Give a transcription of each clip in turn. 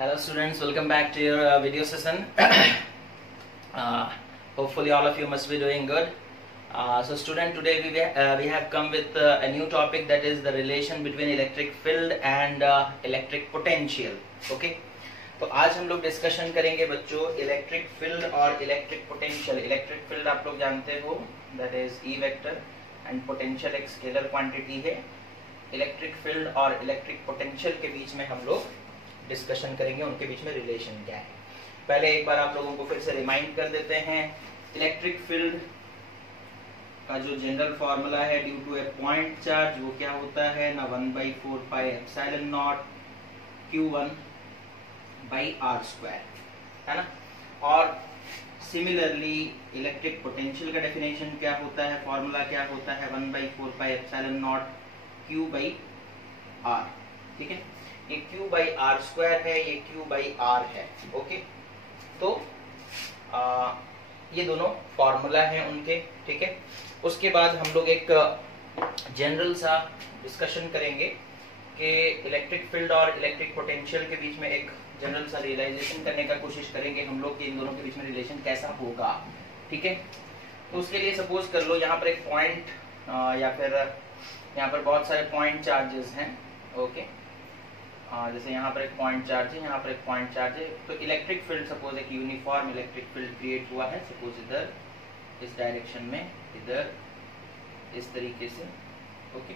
Hello students, welcome back to your video session. Hopefully all of you must be doing good. So student, today we have come with a new topic, that is the relation between electric field and electric potential. Okay, तो आज हम लोग discussion करेंगे बच्चों electric field और electric potential. Electric field आप लोग जानते हो, that is E vector, and potential एक स्केलर क्वांटिटी है. इलेक्ट्रिक फील्ड और इलेक्ट्रिक पोटेंशियल के बीच में हम लोग डिस्कशन करेंगे, उनके बीच में रिलेशन क्या है. पहले एक बार आप लोगों को फिर से रिमाइंड कर देते हैं. इलेक्ट्रिक फील्ड का जो जनरल फॉर्मूला है due to a point charge, वो क्या होता है ना, 1/4 pi epsilon naught Q1 by r square, है ना. और सिमिलरली इलेक्ट्रिक पोटेंशियल का डेफिनेशन क्या होता है, फॉर्मूला क्या होता है, 1/4 pi epsilon naught Q by r. ठीक है, ये Q बाई आर स्क्वायर है, ये Q बाई आर है. ओके, तो ये दोनों फॉर्मूला है उनके. ठीक है, उसके बाद हम लोग एक जनरल सा डिस्कशन करेंगे कि इलेक्ट्रिक फील्ड और इलेक्ट्रिक पोटेंशियल के बीच में एक जनरल सा रियलाइजेशन करने का कोशिश करेंगे हम लोग कि इन दोनों के बीच में रिलेशन कैसा होगा. ठीक है, तो उसके लिए सपोज कर लो यहाँ पर एक पॉइंट या फिर यहाँ पर बहुत सारे पॉइंट चार्जेस हैं. ओके, जैसे यहाँ पर एक पॉइंट चार्ज है, यहाँ पर एक पॉइंट चार्ज है. तो इलेक्ट्रिक फील्ड सपोज एक यूनिफॉर्म इलेक्ट्रिक फील्ड क्रिएट हुआ है, सपोज इधर इस डायरेक्शन में, इधर इस तरीके से. ओके,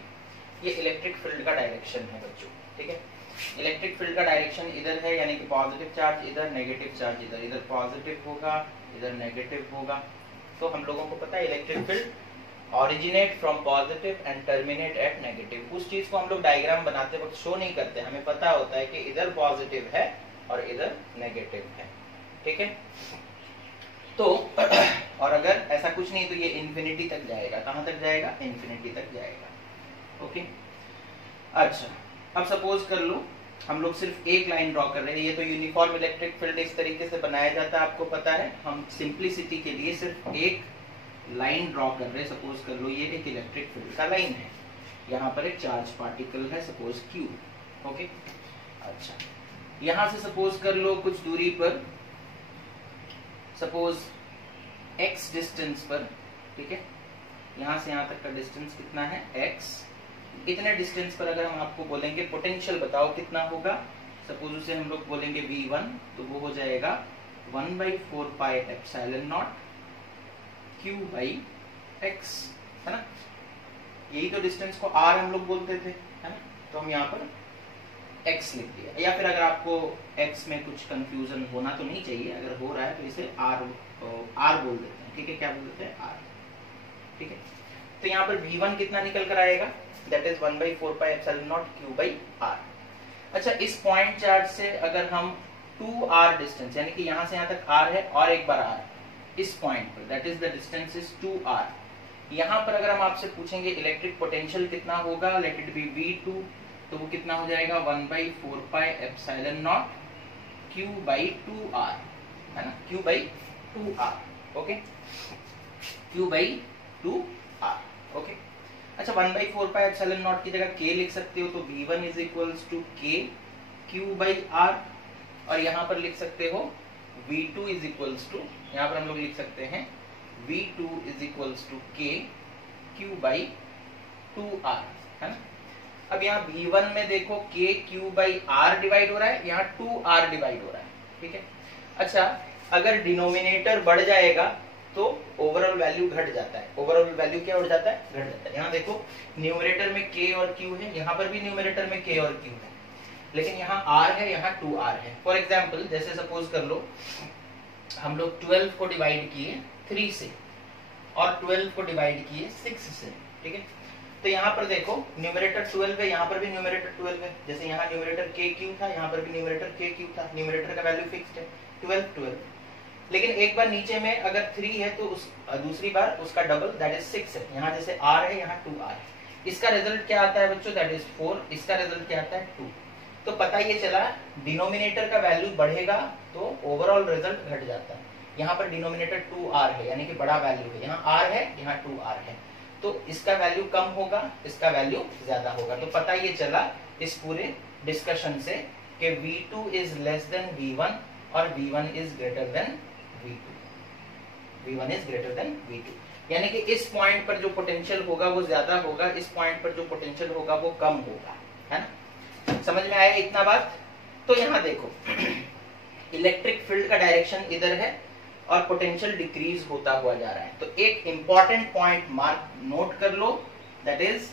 ये इलेक्ट्रिक फील्ड का डायरेक्शन है बच्चों. ठीक है, इलेक्ट्रिक फील्ड का डायरेक्शन इधर है, यानी कि पॉजिटिव चार्ज इधर, नेगेटिव चार्ज इधर. इधर पॉजिटिव होगा, इधर नेगेटिव होगा. तो हम लोगों को पता है electric field originate from positive and terminate at negative. उस चीज को हम लोग डायग्राम बनाते वक्त शो नहीं करते, हमें पता होता है कि इधर पॉजिटिव है और इधर नेगेटिव है. ठीक है, तो और अगर ऐसा कुछ नहीं तो ये इंफिनिटी तक जाएगा. कहां तक जाएगा? इंफिनिटी तक जाएगा. ओके, अच्छा, अब सपोज कर लो हम लोग सिर्फ एक लाइन ड्रॉ कर रहे हैं. ये तो यूनिफॉर्म इलेक्ट्रिक फील्ड इस तरीके से बनाया जाता है, आपको पता है. हम सिंप्लिसिटी के लिए सिर्फ एक लाइन ड्रॉ कर रहे हैं. सपोज कर लो ये एक इलेक्ट्रिक फील्ड का लाइन है, यहाँ पर एक चार्ज पार्टिकल है सपोज Q. ओके, अच्छा, यहां से सपोज कर लो कुछ दूरी पर, सपोज x डिस्टेंस पर. ठीक है, यहां से यहां तक का डिस्टेंस कितना है, x. इतने डिस्टेंस पर अगर हम आपको बोलेंगे पोटेंशियल बताओ कितना होगा, सपोज उसे हम लोग बोलेंगे V1, तो वो हो जाएगा 1/4 pi epsilon naught Q by x, है ना. यही तो डिस्टेंस को r हम लोग बोलते थे, है ना. तो हम यहाँ पर x लिख दिया. या फिर अगर आपको x में कुछ कंफ्यूजन होना तो नहीं चाहिए, अगर हो रहा है तो इसे r बोल देते हैं. ठीक है, क्या बोल देते हैं, r. ठीक है, तो यहाँ पर V1 कितना निकल कर आएगा, that is 1/4 pi epsilon naught Q by r. अच्छा, इस पॉइंट चार्ज से अगर हम 2r डिस्टेंस, यानी कि यहाँ से यहाँ तक r है और एक बार r, इस पॉइंट पर, that is the distance is 2r. यहाँ पर अगर हम आपसे पूछेंगे इलेक्ट्रिक पोटेंशियल कितना होगा, लेट इट बी V2, तो वो कितना हो जाएगा 1/4 pi epsilon naught Q by 2r, है ना, Q by 2r. Okay, Q by 2r. Okay, अच्छा, 1/4 पाई एप्सिलॉन नॉट की जगह K लिख सकते हो, तो V1 is equals to K Q by R. और यहाँ पर लिख सकते हो V2 इज इक्वल्स टू, यहाँ पर हम लोग लिख सकते हैं V2 is equals to K Q by 2R, है ना. अब यहाँ V1 में देखो K Q by R divide हो रहा है, यहाँ 2R डिवाइड हो रहा है. ठीक है, अच्छा, अगर डिनोमिनेटर बढ़ जाएगा तो ओवरऑल वैल्यू घट जाता है. ओवरऑल वैल्यू क्या हो जाता है, घट जाता है. यहाँ देखो न्यूमरेटर में K और Q है, यहाँ पर भी न्यूमरेटर में K और Q है, लेकिन यहाँ R है, यहाँ 2R है. फॉर एग्जाम्पल, जैसे सपोज कर लो हम लोग 12 को डिवाइड किए 3 से और 12 को डिवाइड किए 6 से. ठीक है, तो यहाँ पर देखो न्यूमरेटर 12 है, यहाँ पर भी न्यूमरेटर 12 है. जैसे यहाँ न्यूमरेटर KQ था, यहाँ पर भी न्यूमरेटर KQ था. न्यूमरेटर का वैल्यू फिक्स्ड है 12. लेकिन एक बार नीचे में अगर 3 है तो दूसरी बार उसका डबल, दैट इज 6 है. यहाँ जैसे R है, यहाँ 2R है. इसका रिजल्ट क्या आता है बच्चों, दैट इज 4. इसका रिजल्ट क्या आता है, 2. तो पता ये चला डिनोमिनेटर का वैल्यू बढ़ेगा तो ओवरऑल रिजल्ट घट जाता है. यहाँ पर डिनोमिनेटर 2r है, यानी कि बड़ा वैल्यू है. यहाँ r है, यहाँ 2r है, तो इसका वैल्यू कम होगा, इसका वैल्यू ज्यादा होगा. तो पता ये चला इस पूरे डिस्कशन से कि V2 is less than V1 और V1 is greater than V2, V1 is greater than V2, यानी कि इस पॉइंट पर जो पोटेंशियल होगा वो ज्यादा होगा, इस पॉइंट पर जो पोटेंशियल होगा वो कम होगा, है ना। समझ में आया इतना बात। तो यहां देखो इलेक्ट्रिक फील्ड का डायरेक्शन इधर है और पोटेंशियल डिक्रीज होता हुआ जा रहा है। तो एक इंपॉर्टेंट पॉइंट मार्क नोट कर लो, that is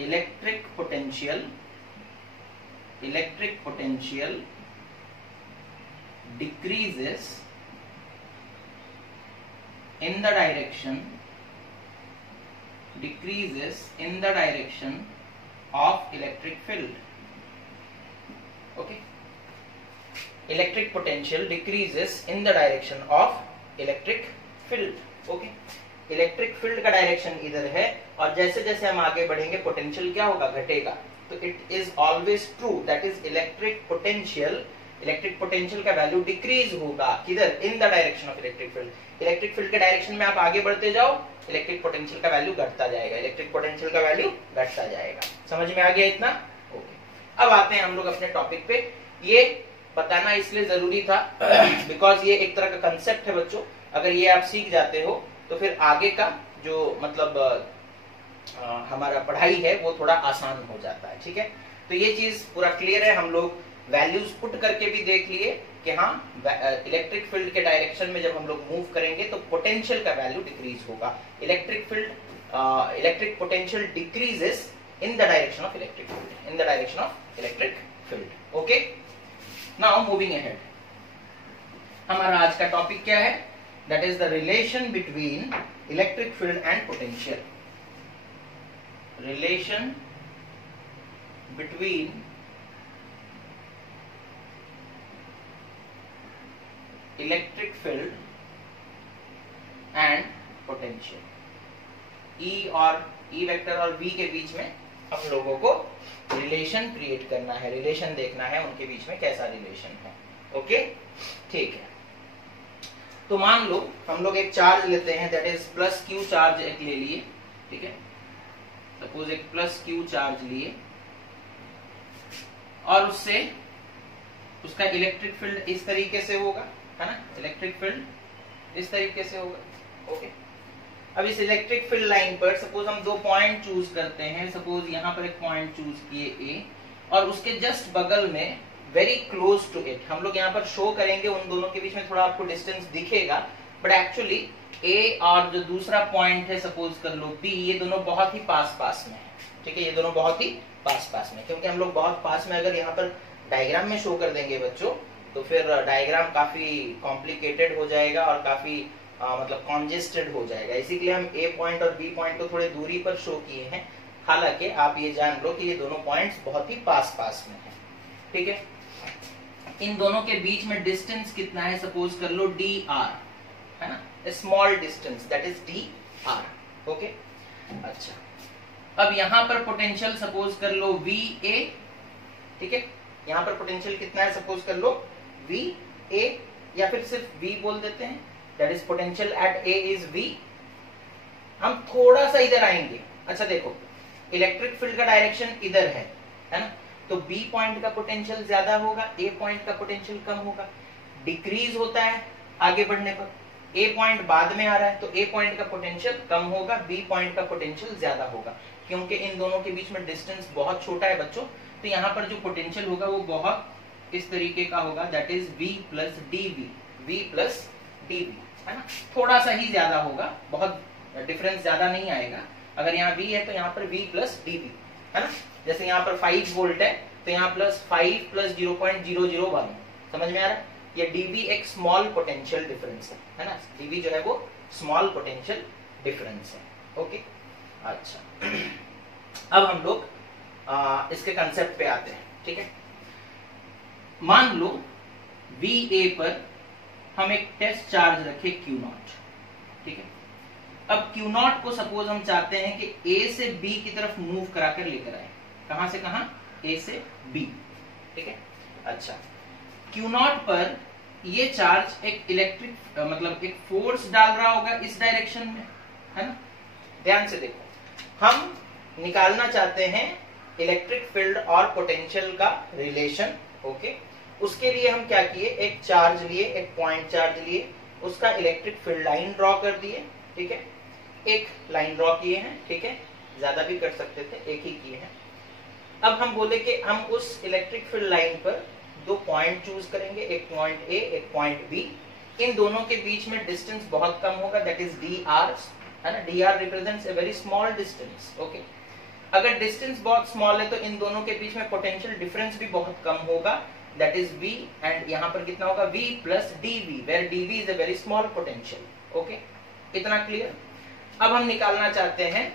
electric potential decreases in the direction of electric field. Okay, electric potential decreases in the direction of electric field. Okay, electric field का डायरेक्शन इधर है और जैसे जैसे हम आगे बढ़ेंगे पोटेंशियल क्या होगा, घटेगा। तो it is always true, that is electric potential का वैल्यू डिक्रीज होगा किधर, in the direction of electric field. Electric field के डायरेक्शन में आप आगे बढ़ते जाओ, इलेक्ट्रिक पोटेंशियल का वैल्यू घटता जाएगा, समझ में आ गया इतना। ओके, अब आते हैं हम लोग अपने टॉपिक पे। ये बताना इसलिए जरूरी था बिकॉज ये एक तरह का कंसेप्ट है बच्चों, अगर ये आप सीख जाते हो तो फिर आगे का जो मतलब हमारा पढ़ाई है वो थोड़ा आसान हो जाता है, ठीक है। तो ये चीज पूरा क्लियर है, हम लोग वैल्यूज पुट करके भी देख लिए कि हाँ इलेक्ट्रिक फील्ड के डायरेक्शन में जब हम लोग मूव करेंगे तो पोटेंशियल का वैल्यू डिक्रीज होगा। Electric potential decreases in the direction of electric field. Okay, now moving ahead, हमारा आज का टॉपिक क्या है, that is the relation between electric field and potential. Relation between electric field and potential. E और E vector और V के बीच में हम लोगों को रिलेशन क्रिएट करना है, रिलेशन देखना है उनके बीच में कैसा रिलेशन है। ओके, ठीक है। तो मान लो हम लोग एक चार्ज लेते हैं, that is plus Q charge एक ले लिए, ठीक है। सपोज एक प्लस Q चार्ज लिए और उससे उसका इलेक्ट्रिक फील्ड इस तरीके से होगा, है ना, इलेक्ट्रिक फील्ड इस तरीके से होगा। ओके, अब इस इलेक्ट्रिक फील्ड लाइन पर सपोज हम दो पॉइंट चूज करते हैं, सपोज यहां पर एक पॉइंट चूज किए A और उसके जस्ट बगल में वेरी क्लोज टू इट, हम लोग यहाँ पर शो करेंगे उन दोनों के बीच में थोड़ा आपको डिस्टेंस दिखेगा, बट एक्चुअली A और जो दूसरा पॉइंट है सपोज कर लो B, ये दोनों बहुत ही पास में है, ठीक है। ये दोनों बहुत ही पास में, क्योंकि हम लोग बहुत पास में अगर यहाँ पर डायग्राम में शो कर देंगे बच्चों तो फिर डायग्राम काफी कॉम्प्लिकेटेड हो जाएगा और काफी मतलब कॉन्जेस्टेड हो जाएगा। इसीलिए हम A पॉइंट और B पॉइंट को थोड़े दूरी पर शो किए हैं, हालांकि आप ये जान लो कि ये दोनों पॉइंट्स बहुत ही पास में हैं, ठीक है। इन दोनों के बीच में डिस्टेंस कितना है, सपोज कर लो dr, है ना, small distance, that is dr। Okay, अच्छा, अब यहां पर पोटेंशियल सपोज कर लो VA, ठीक है। यहां पर पोटेंशियल कितना है, सपोज कर लो VA या फिर सिर्फ V बोल देते हैं, that is potential at A is V। हम थोड़ा सा इधर आएंगे, अच्छा देखो इलेक्ट्रिक फील्ड का डायरेक्शन इधर है ना, तो B पॉइंट का पोटेंशियल ज्यादा होगा, A पॉइंट का पोटेंशियल कम होगा, डिक्रीज होता है आगे बढ़ने पर। A पॉइंट बाद में आ रहा है तो A पॉइंट का पोटेंशियल कम होगा, B पॉइंट का पोटेंशियल ज्यादा होगा, क्योंकि इन दोनों के बीच में डिस्टेंस बहुत छोटा है बच्चों। तो यहाँ पर जो पोटेंशियल होगा वो बहुत इस तरीके का होगा, that is V plus dV, है ना, थोड़ा सा ही ज्यादा होगा, बहुत डिफरेंस ज्यादा नहीं आएगा। अगर यहाँ V है तो यहाँ पर V प्लस dV, है ना। जैसे यहाँ पर 5 वोल्ट है तो यहाँ प्लस 5 प्लस 0.001, समझ में आ रहा है। ये dV एक स्मॉल पोटेंशियल डिफरेंस है ना, dV जो है वो स्मॉल पोटेंशियल डिफरेंस है। ओके, अच्छा अब हम लोग इसके कंसेप्ट पे आते हैं, ठीक है। मान लो VA पर हम एक टेस्ट चार्ज रखे Q0, ठीक है। अब Q0 को सपोज हम चाहते हैं कि A से B की तरफ मूव कराकर लेकर आए, कहां से कहां, A से B, ठीक है। अच्छा, Q0 पर ये चार्ज एक इलेक्ट्रिक मतलब एक फोर्स डाल रहा होगा इस डायरेक्शन में, है ना। ध्यान से देखो, हम निकालना चाहते हैं इलेक्ट्रिक फील्ड और पोटेंशियल का रिलेशन, ओके, उसके लिए हम क्या किए, एक चार्ज लिए, एक पॉइंट चार्ज लिए, उसका इलेक्ट्रिक फील्ड लाइन ड्रॉ कर दिए, ठीक है, एक लाइन ड्रॉ किए हैं, ठीक है, ज्यादा भी कर सकते थे, एक ही किए हैं। अब हम बोले कि हम उस इलेक्ट्रिक फील्ड लाइन पर दो पॉइंट चूज करेंगे, एक पॉइंट ए, एक पॉइंट बी। इन दोनों के बीच में डिस्टेंस बहुत कम होगा, दैट इज डी आर, है ना, D R represents a very small distance. Okay, अगर डिस्टेंस बहुत स्मॉल है तो इन दोनों के बीच में पोटेंशियल डिफरेंस भी बहुत कम होगा, दैट इज V, एंड यहाँ पर कितना होगा V plus dV, where dV is a very small potential. Okay, इतना क्लियर। अब हम निकालना चाहते हैं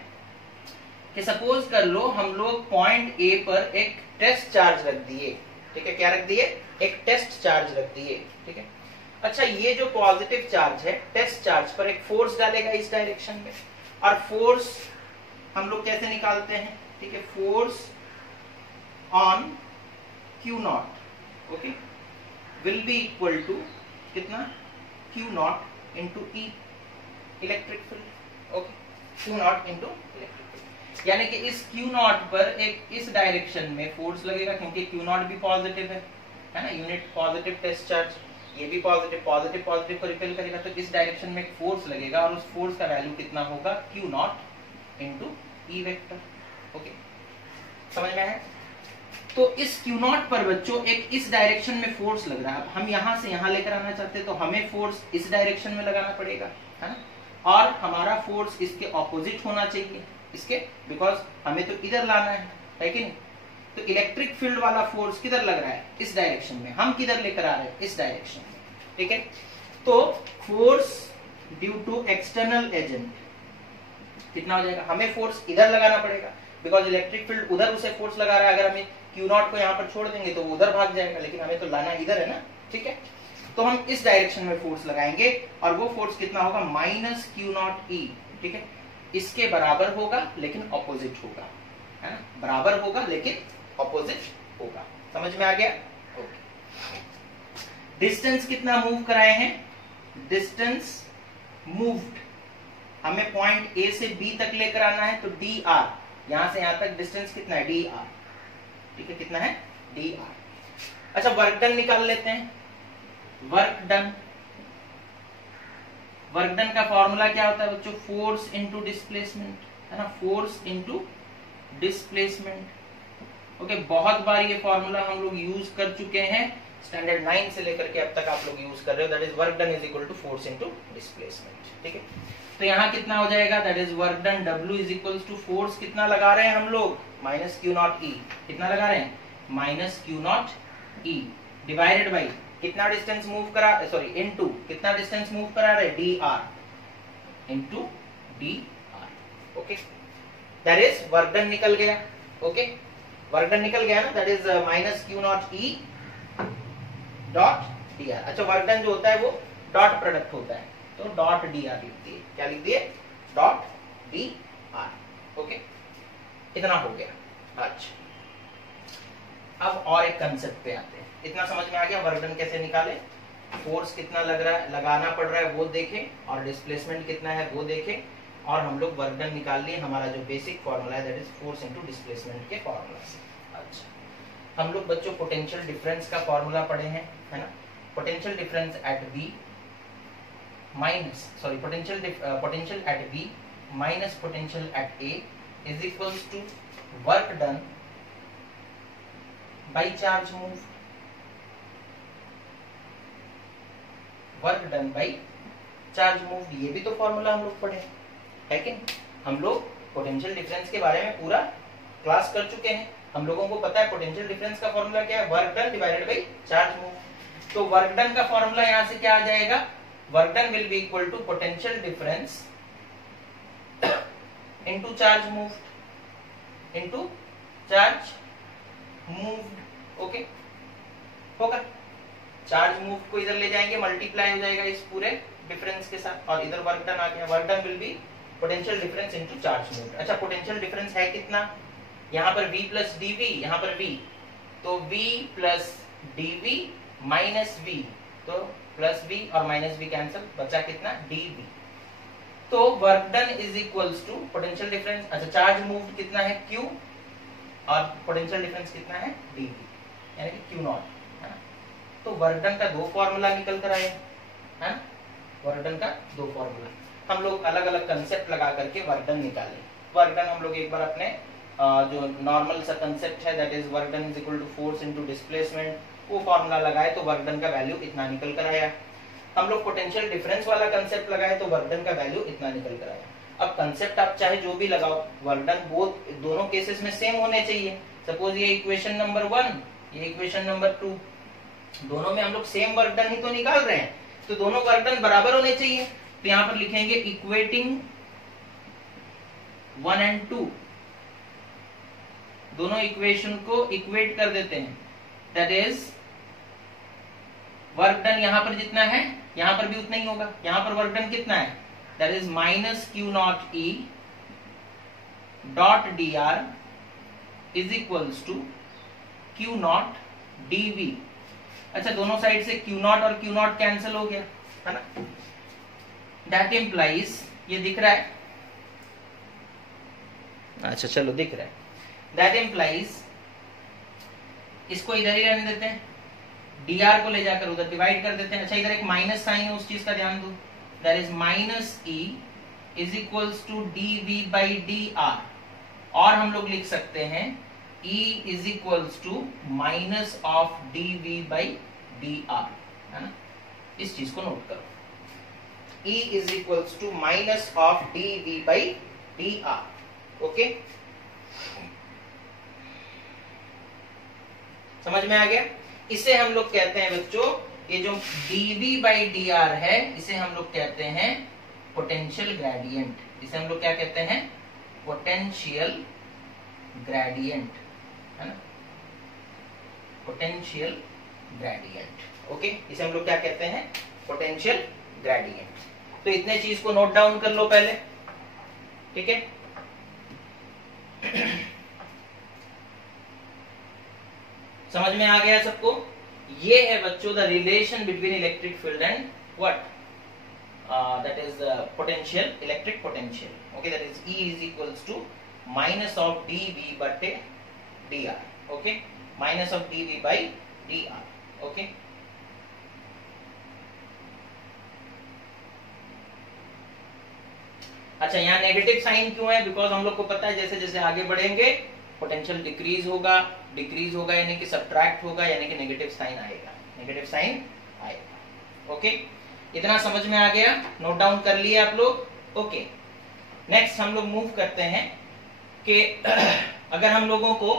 कि सपोज कर लो हम लोग पॉइंट A पर एक टेस्ट चार्ज रख दिए, ठीक है, क्या रख दिए, एक टेस्ट चार्ज रख दिए, ठीक है। अच्छा, ये जो पॉजिटिव चार्ज है, टेस्ट चार्ज पर एक फोर्स डालेगा इस डायरेक्शन में, और फोर्स हम लोग कैसे निकालते हैं, ठीक है, force on Q naught, okay, will be equal to कितना, Q naught into E, electric field. Okay, Q naught into electric field, यानी कि इस Q नॉट पर एक इस डायरेक्शन में फोर्स लगेगा, क्योंकि Q नॉट भी पॉजिटिव है ना, यूनिट पॉजिटिव टेस्ट चार्ज, ये भी पॉजिटिव, पॉजिटिव पॉजिटिव को रिपेल करेगा, तो इस डायरेक्शन में एक फोर्स लगेगा, और उस फोर्स का वैल्यू कितना होगा, Q naught into E vector. Okay, समझ में है। तो इस Q नॉट पर बच्चों एक इस डायरेक्शन में फोर्स लग रहा है, अब हम यहां से यहां लेकर आना चाहते हैं, तो हमें फोर्स इस डायरेक्शन में लगाना पड़ेगा, है ना, और हमारा फोर्स इसके ऑपोजिट होना चाहिए, इसके, बिकॉज हमें तो इधर लाना है कि नहीं। तो इलेक्ट्रिक फील्ड वाला फोर्स किधर लग रहा है, इस डायरेक्शन में, हम किधर लेकर आ रहे हैं, इस डायरेक्शन में, ठीक है। तो force due to external agent कितना हो जाएगा, हमें फोर्स इधर लगाना पड़ेगा, बिकॉज इलेक्ट्रिक फील्ड उधर उसे फोर्स लगा रहा है, अगर हमें Q नॉट को यहाँ पर छोड़ देंगे तो वो उधर भाग जाएगा, लेकिन हमें तो लाना इधर है ना, ठीक है। तो हम इस डायरेक्शन में फोर्स लगाएंगे, और वो फोर्स कितना होगा, माइनस Q नॉट E, ठीक है, इसके बराबर होगा लेकिन ऑपोजिट होगा, है ना, बराबर होगा लेकिन ऑपोजिट होगा। समझ में आ गया। ओके, डिस्टेंस कितना मूव कराए हैं, डिस्टेंस मूव्ड हमें पॉइंट A से B तक लेकर आना है, तो dr, यहां से यहां तक डिस्टेंस कितना है, dr, ठीक है, कितना है, dr। अच्छा, वर्क डन निकाल लेते हैं। वर्क डन, वर्क डन का फॉर्मूला क्या होता है बच्चों, फोर्स इनटू डिस्प्लेसमेंट, है ना, फोर्स इनटू डिस्प्लेसमेंट। ओके, बहुत बार ये फॉर्मूला हम लोग यूज कर चुके हैं, स्टैंडर्ड 9 से लेकर के अब तक आप लोग यूज कर रहे हो, that is work done is equal to force into displacement, ठीक है। तो यहाँ कितना हो जाएगा, that is work done W is equal to force कितना लगा रहे हैं हम लोग, माइनस Q नॉट E, कितना लगा रहे हैं, minus Q not E, divided by कितना डिस्टेंस मूव करा, सॉरी इनटू कितना डिस्टेंस मूव करा रहे, dr into dr। Okay, that is work done निकल गया। ओके, वर्क डन निकल गया ना, that is minus Q not E dot dr। अच्छा, वर्क डन जो होता है वो डॉट प्रोडक्ट होता है, तो डॉट dr लिख दिए, क्या लिख दिए, डॉट dr। ओके, इतना हो गया। अच्छा, अब और एक कंसेप्ट पे आते हैं। इतना समझ में आ गया, वर्क डन कैसे निकाले, फोर्स कितना लग रहा है, लगाना पड़ रहा है वो देखें, और डिस्प्लेसमेंट कितना है वो देखें, और हम लोग वर्क डन निकाल लिए। हमारा जो बेसिक फॉर्मूला है that is force into displacement के फॉर्मूला से। अच्छा, हम लोग बच्चों पोटेंशियल डिफरेंस का फॉर्मूला पढ़े हैं, है ना, potential difference at V minus, sorry, potential at V minus potential at A is equals to work done by charge move, work done by charge move, ये भी तो फॉर्मूला हम लोग पढ़े है कि हम लोग पोटेंशियल डिफरेंस के बारे में पूरा क्लास कर चुके हैं, हम लोगों को पता है पोटेंशियल डिफरेंस का फॉर्मूला क्या है, work done divided by charge move. तो वर्क डन का फॉर्मूला यहां से क्या आ जाएगा, work done will be equal to potential difference into charge moved into charge moved. Okay, होगा, चार्ज मूव को इधर ले जाएंगे, मल्टीप्लाई हो जाएगा इस पूरे डिफरेंस के साथ, और इधर वर्क डन आ गया, work done will B potential difference into charge move. अच्छा, पोटेंशियल डिफरेंस है कितना, यहाँ पर V प्लस dV, यहाँ पर V, तो V plus dV minus V, तो प्लस V और माइनस V कैंसिल, बचा कितना, dV। तो work done is equals to potential difference, अच्छा चार्ज मूव्ड कितना है Q, और पोटेंशियल डिफरेंस कितना है dV। यानी कि क्यू नॉट, है ना। तो वर्क डन का दो फॉर्मूला निकल कर आया, है ना, वर्क डन का दो फॉर्मूला। हम लोग अलग अलग कंसेप्ट लगा करके वर्क डन निकाले। वर्क डन हम लोग एक बार अपने जो नॉर्मल सा कंसेप्ट है, that is work done is equal to force into displacement, वो फॉर्मूला लगाए तो वर्क डन का वैल्यू इतना निकल कर आया। हम लोग पोटेंशियल डिफरेंस वाला कंसेप्ट लगाए तो वर्क डन का वैल्यू इतना निकल कर आया। अब कंसेप्ट आप चाहे जो भी लगाओ, वर्क डन बोथ दोनों केसेस में सेम होने चाहिए। सपोज ये इक्वेशन नंबर 1, ये इक्वेशन नंबर 2, दोनों में हम लोग सेम वर्क डन ही तो निकाल रहे हैं, तो दोनों वर्क डन बराबर होने चाहिए। तो यहां पर लिखेंगे इक्वेटिंग 1 and 2, दोनों इक्वेशन को इक्वेट कर देते हैं। दैट इज वर्क डन यहां पर जितना है यहां पर भी उतना ही होगा। यहां पर वर्क डन कितना है, that is minus Q naught E dot D r is equals to Q naught d V. अच्छा, दोनों साइड से क्यू नॉट और क्यू नॉट कैंसिल हो गया, है ना। दैट इम्प्लाइज, ये दिख रहा है, अच्छा चलो दिख रहा है। दैट इम्प्लाइज, इसको इधर ही रहने देते हैं, dr को ले जाकर उधर डिवाइड कर देते हैं। अच्छा, इधर एक माइनस साइन है, उस चीज का ध्यान दो। That is minus e is equals to dv by dr, और हम लोग लिख सकते हैं e is equals to minus of dv by dr, है ना। इस चीज को नोट करो, e is equals to minus of dv by dr। Okay, समझ में आ गया। इसे हम लोग कहते हैं बच्चों, ये जो dv बाई dr है, इसे हम लोग कहते हैं पोटेंशियल ग्रेडियंट। इसे हम लोग क्या कहते हैं, पोटेंशियल ग्रेडियंट, है ना, पोटेंशियल ग्रेडियंट। ओके, इसे हम लोग क्या कहते हैं, पोटेंशियल ग्रेडियंट। तो इतने चीज को नोट डाउन कर लो पहले, ठीक है। समझ में आ गया सबको। ये है बच्चों the relation between electric field and what, that is potential, electric potential. Okay, that is E is equals to minus of dv बटे dr। Okay, minus of dv by dr। Okay, अच्छा, यहाँ नेगेटिव साइन क्यों है, because हम लोग को पता है जैसे जैसे आगे बढ़ेंगे पोटेंशियल डिक्रीज होगा यानी कि सब्ट्रैक्ट होगा, यानी कि नेगेटिव साइन आएगा, नेगेटिव साइन आएगा। ओके, इतना समझ में आ गया, नोट डाउन कर लिए आप लोग। ओके, नेक्स्ट हम लोग मूव करते हैं कि अगर हम लोगों को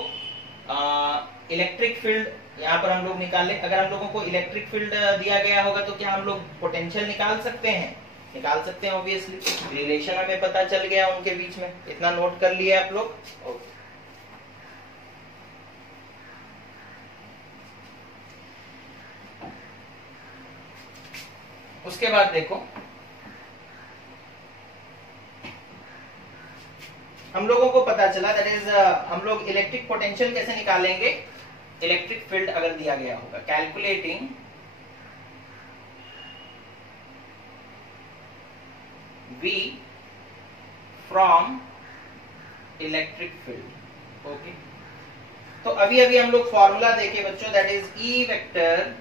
इलेक्ट्रिक फील्ड यहाँ पर हम लोग निकाले, अगर हम लोगों को इलेक्ट्रिक फील्ड दिया गया होगा तो क्या हम लोग पोटेंशियल निकाल सकते हैं, निकाल सकते हैं ऑब्वियसली। रिलेशन हमें पता चल गया उनके बीच में, इतना नोट कर लिया आप लोग। ओके, उसके बाद देखो हम लोगों को पता चला, दैट इज हम लोग इलेक्ट्रिक पोटेंशियल कैसे निकालेंगे, इलेक्ट्रिक फील्ड अगर दिया गया होगा। Calculating V from electric field. Okay, तो अभी अभी हम लोग फॉर्मूला देखे बच्चों, that is E vector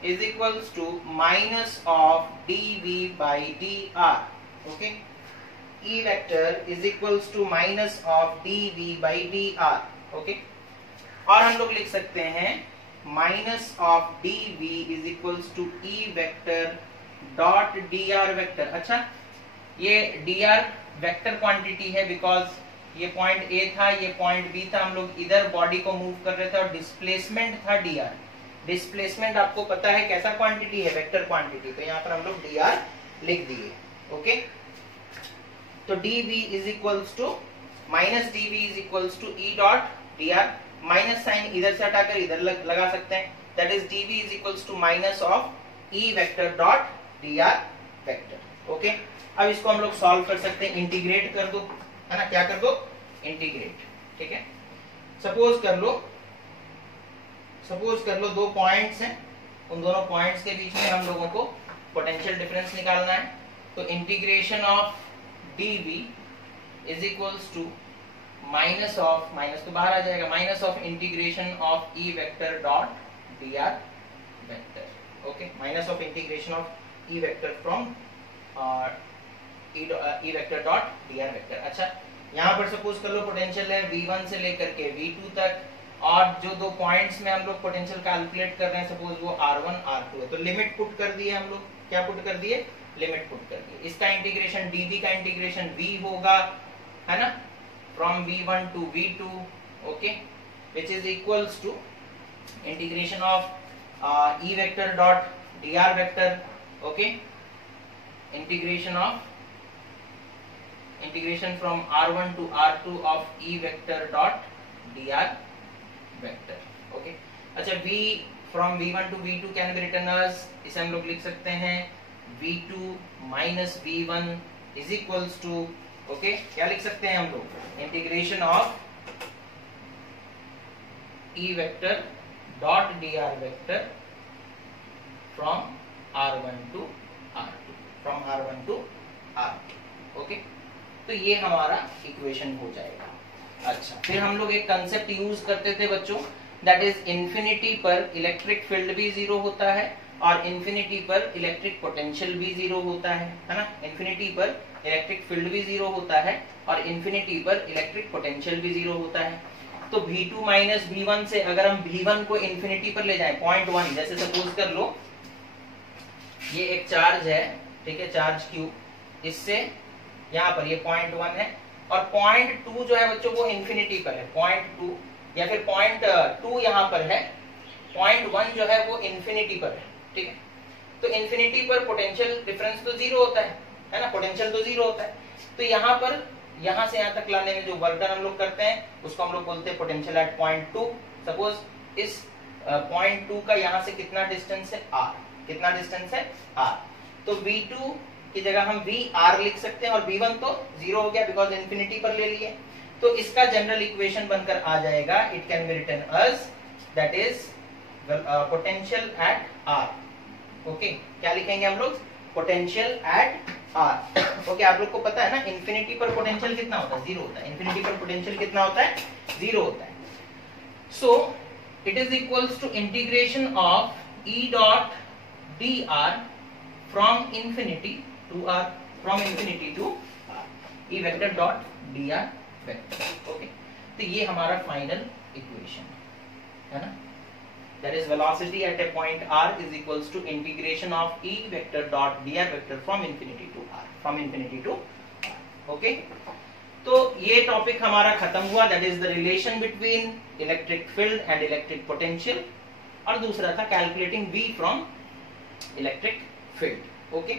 is equals to minus of dv by dr. Okay, E vector is equals to minus of dv by dr. Okay, और हम लोग लिख सकते हैं minus of dv is equals to E vector dot dr vector। अच्छा, ये dr vector quantity है, because ये पॉइंट A था, ये पॉइंट B था, हम लोग इधर बॉडी को मूव कर रहे थे और डिस्प्लेसमेंट था dr। डिस्प्लेसमेंट आपको पता है कैसा क्वांटिटी है, वेक्टर क्वांटिटी, तो यहाँ पर हम लोग dr लिख दिए। ओके, तो dv is equals to minus dv is equals to E dot dr, minus sign इधर से हटाकर इधर लगा सकते हैं, that is dv is equals to minus of E vector dot dr vector. Okay, अब इसको हम लोग सॉल्व कर सकते हैं, इंटीग्रेट कर दो, है ना, क्या कर दो, इंटीग्रेट। ठीक है, सपोज कर लो दो पॉइंट्स हैं, उन दोनों पॉइंट्स के बीच में हम लोगों को पोटेंशियल डिफरेंस निकालना है। तो integration of dv is equals to minus of, minus तो बाहर आ जाएगा, minus of integration of E vector dot D R vector. Okay, minus of integration of E vector from E vector dot D R vector. अच्छा, यहाँ पर suppose कर low potential है V1 से लेकर के V2 तक, और जो दो पॉइंट्स में हम लोग पोटेंशियल कैलकुलेट कर रहे हैं, सपोज वो R1 R2 है, तो लिमिट पुट कर दिए हम लोग, क्या पुट कर दिए, लिमिट पुट कर दिए। इसका इंटीग्रेशन dv का इंटीग्रेशन v होगा, है ना, from V1 to V2, okay, which is equals to integration of E vector dot D R vector, okay, integration from R1 to R2 of E vector dot D R vector, okay. अच्छा, v from V1 to V2 can be written as, इसे हम लोग लिख सकते हैं V2 minus V1 is equals to, okay, क्या लिख सकते हैं हम लोग, integration of E vector dot D R vector from R1 to R2, from R1 to R2, okay. तो ये हमारा इक्वेशन हो जाएगा। अच्छा, फिर हम लोग एक कंसेप्ट यूज करते थे बच्चों, दैट इज इंफिनिटी पर इलेक्ट्रिक फील्ड भी जीरो होता है और इंफिनिटी पर इलेक्ट्रिक पोटेंशियल भी जीरो होता है ना। इंफिनिटी पर इलेक्ट्रिक फील्ड भी जीरो होता है और इंफिनिटी पर इलेक्ट्रिक पोटेंशियल भी जीरो होता है। तो V2 माइनस V1 से अगर हम V1 को इंफिनिटी पर ले जाएं, 0.1, जैसे सपोज कर लो ये एक चार्ज है, ठीक है, चार्ज Q, इससे यहाँ पर ये 0.1 है, और 0.2 जो है बच्चों वो इंफिनिटी पर है, 0.2 या फिर 0.2 यहाँ पर है, 0.1 जो है वो इंफिनिटी पर है, ठीक है। तो इंफिनिटी पर पोटेंशियल डिफरेंस तो जीरो होता है ना, पोटेंशियल तो जीरो होता है। तो यहाँ पर, यहाँ से यहाँ तक लाने में जो वर्क डन हम लोग करते हैं उसको हम लोग बोलते हैं पोटेंशियल एट 0.2। सपोज इस 0.2 का यहाँ से कितना डिस्टेंस है, r, कितना डिस्टेंस है, r, तो V2 की जगह हम VR लिख सकते हैं, और V1 तो जीरो हो गया बिकॉज इंफिनिटी पर ले लिए। तो इसका जनरल इक्वेशन बनकर आ जाएगा, it can be written as, that is potential at R, okay. क्या लिखेंगे हम लोग, पोटेंशियल एट R, ओके। आप लोग को पता है ना इंफिनिटी पर पोटेंशियल कितना होता है, जीरो होता है, इंफिनिटी पर पोटेंशियल कितना होता है, जीरो होता है। So it is equals to integration of E dot dr from infinity to r, from infinity to r, e vector dot dr vector, okay। तो ये हमारा फाइनल इक्वेशन है ना, that is velocity at a point r is equals to integration of e vector dot dr vector from infinity to r, from infinity to r, okay। तो ये topic हमारा खत्म हुआ, that is the relation between electric field and electric potential, और दूसरा था calculating v from electric field, okay,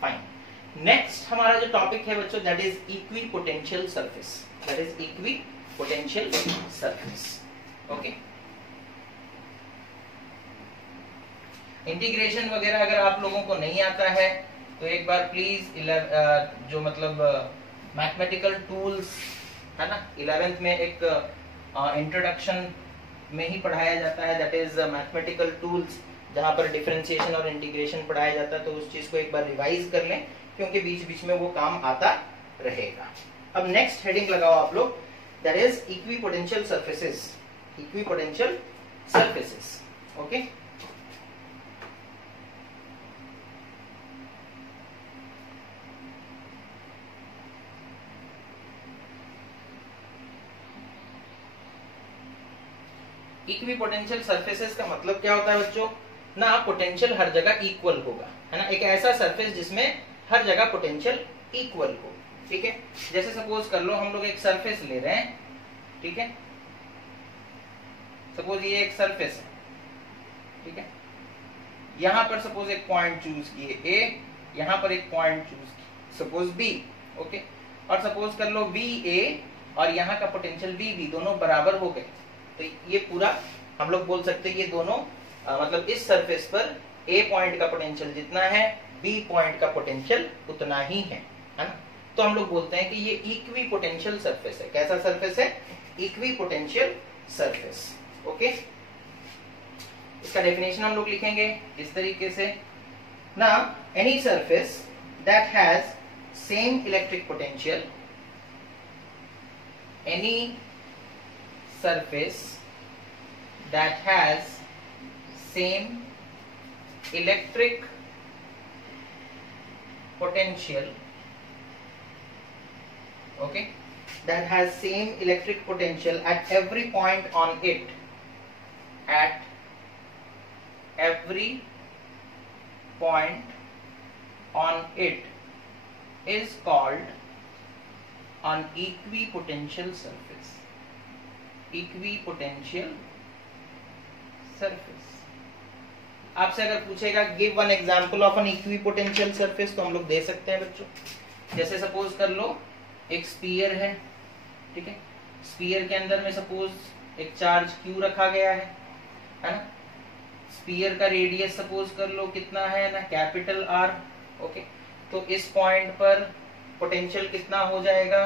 fine. Next हमारा जो टॉपिक है बच्चों, that is equipotential surface, that is equipotential surface, okay. Integration वगैरह अगर आप लोगों को नहीं आता है तो एक बार प्लीज जो मतलब मैथमेटिकल टूल्स है ना, 11th में एक इंट्रोडक्शन में ही पढ़ाया जाता है, दैट इज मैथमेटिकल टूल्स, जहां पर डिफरेंशिएशन और इंटीग्रेशन पढ़ाया जाता है। तो उस चीज को एक बार रिवाइज कर लें, क्योंकि बीच बीच में वो काम आता रहेगा। अब नेक्स्ट हेडिंग लगाओ आप लोग, that is equipotential surfaces, equipotential surfaces, okay. Equipotential surfaces का मतलब क्या होता है बच्चों ना, पोटेंशियल हर जगह इक्वल होगा, है ना, एक ऐसा सरफेस जिसमें हर जगह पोटेंशियल इक्वल हो, ठीक है। जैसे सपोज कर लो हम लोग एक सरफेस ले रहे हैं, ठीक है, सपोज ये एक सरफेस है, ठीक है, यहां पर सपोज एक पॉइंट चूज किए A, यहां पर एक पॉइंट चूज किए सपोज B, ओके, और सपोज कर लो VA और यहाँ का पोटेंशियल VB दोनों बराबर हो गए, तो ये पूरा हम लोग बोल सकते हैं ये दोनों मतलब इस सरफेस पर A पॉइंट का पोटेंशियल जितना है B पॉइंट का पोटेंशियल उतना ही है ना। तो हम लोग बोलते हैं कि ये इक्विपोटेंशियल सरफेस है। कैसा सरफेस है, इक्विपोटेंशियल सरफेस, ओके। इसका डेफिनेशन हम लोग लिखेंगे इस तरीके से ना, any surface that has same electric potential any surface that has same electric potential, okay, that has same electric potential at every point on it, at every point on it, is called an equipotential surface. Equipotential surface. आपसे अगर पूछेगा give one example of an equipotential surface, तो हम लोग दे सकते हैं बच्चों। जैसे सपोज कर लो एक स्फीयर है, ठीक है, स्फीयर के अंदर में सपोज एक चार्ज क्यू रखा गया है ना। स्फीयर का रेडियस सपोज कर लो कितना है ना, कैपिटल आर, ओके। तो इस पॉइंट पर पोटेंशियल कितना हो जाएगा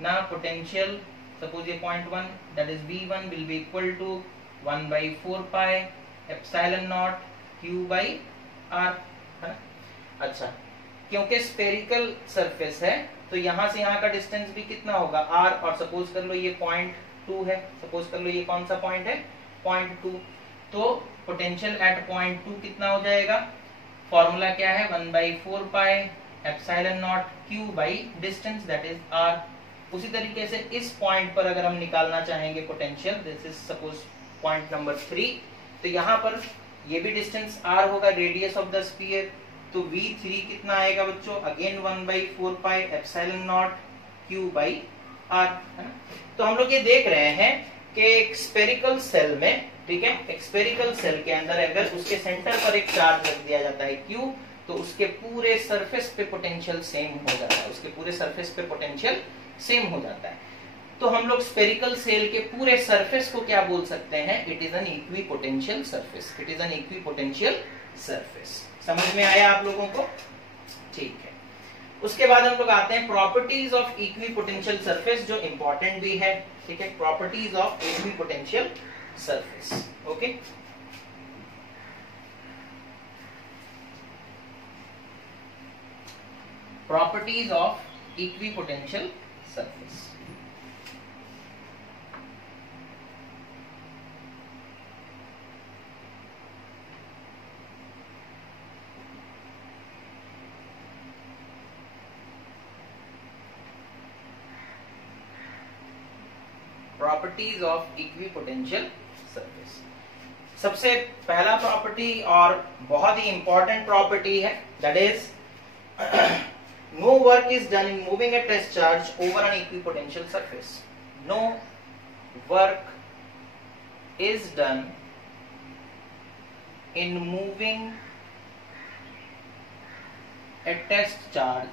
ना, पोटेंशियल सपोज ये point 1 that is V1 will be equal to 1/4 pi epsilon naught Q by R, है ना। अच्छा, क्योंकि स्फेरिकल सरफेस है तो यहां से यहां का डिस्टेंस भी कितना होगा r, और सपोज कर लो ये पॉइंट 2 है, सपोज कर लो ये कौन सा पॉइंट है, पॉइंट 2। तो पोटेंशियल एट पॉइंट 2 कितना हो जाएगा, फॉर्मूला क्या है, 1/4 pi epsilon naught Q by distance that is r। उसी तरीके से इस पॉइंट पर अगर हम निकालना चाहेंगे potential, this is suppose point number 3, तो यहाँ पर ये भी डिस्टेंस r होगा, रेडियस ऑफ द स्फीयर। तो V3 कितना आएगा बच्चों, again 1/4 pi epsilon naught Q by r, है ना। तो हम लोग ये देख रहे हैं कि एक स्फेरिकल सेल में, ठीक है, एक स्फेरिकल सेल के अंदर अगर उसके सेंटर पर एक चार्ज रख दिया जाता है Q, तो उसके पूरे सरफेस पे पोटेंशियल सेम हो जाता है, उसके पूरे सरफेस पे पोटेंशियल सेम हो जाता है। तो हम लोग स्फेरिकल सेल के पूरे सरफेस को क्या बोल सकते हैं, it is an equipotential surface, it is an equipotential surface. समझ में आया आप लोगों को, ठीक है। उसके बाद हम लोग आते हैं प्रॉपर्टीज ऑफ इक्विपोटेंशियल सरफेस, जो इंपॉर्टेंट भी है, ठीक है, properties of equipotential surface, okay. Properties of equipotential surface. Properties of equipotential surface. सबसे पहला प्रॉपर्टी और बहुत ही इंपॉर्टेंट प्रॉपर्टी है, that is no work is done in moving a test charge over an equipotential surface. No work is done in moving a test charge,